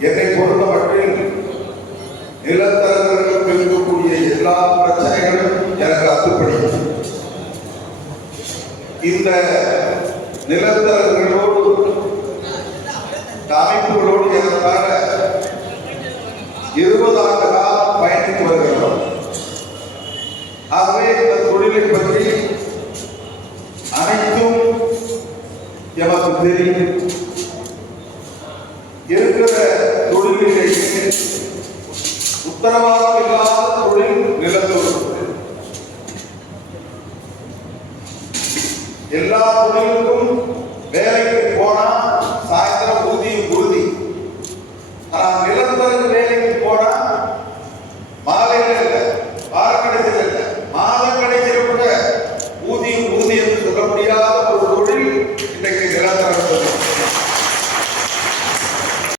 என்னை பொறுத்தமட்டில் நிலத்தரகர்களுக்கு இருக்கக்கூடிய எல்லா பிரச்சனைகளும் எனக்கு அத்துப்படி. இந்த நிலத்தரகர்களோடு அமைப்புகளோடு எனக்காக 20 ஆண்டு காலம் பயணித்து வருகிறோம். ஆகவே இந்த தொழிலை பற்றி அனைத்தும் எமக்கு தெரியும். இருக்கிற தொழிலிலேயே உத்தரவாதம் இல்லாத தொழில் நிலத்தொழில். எல்லா தொழிலுக்கும் வேலைக்கு போனா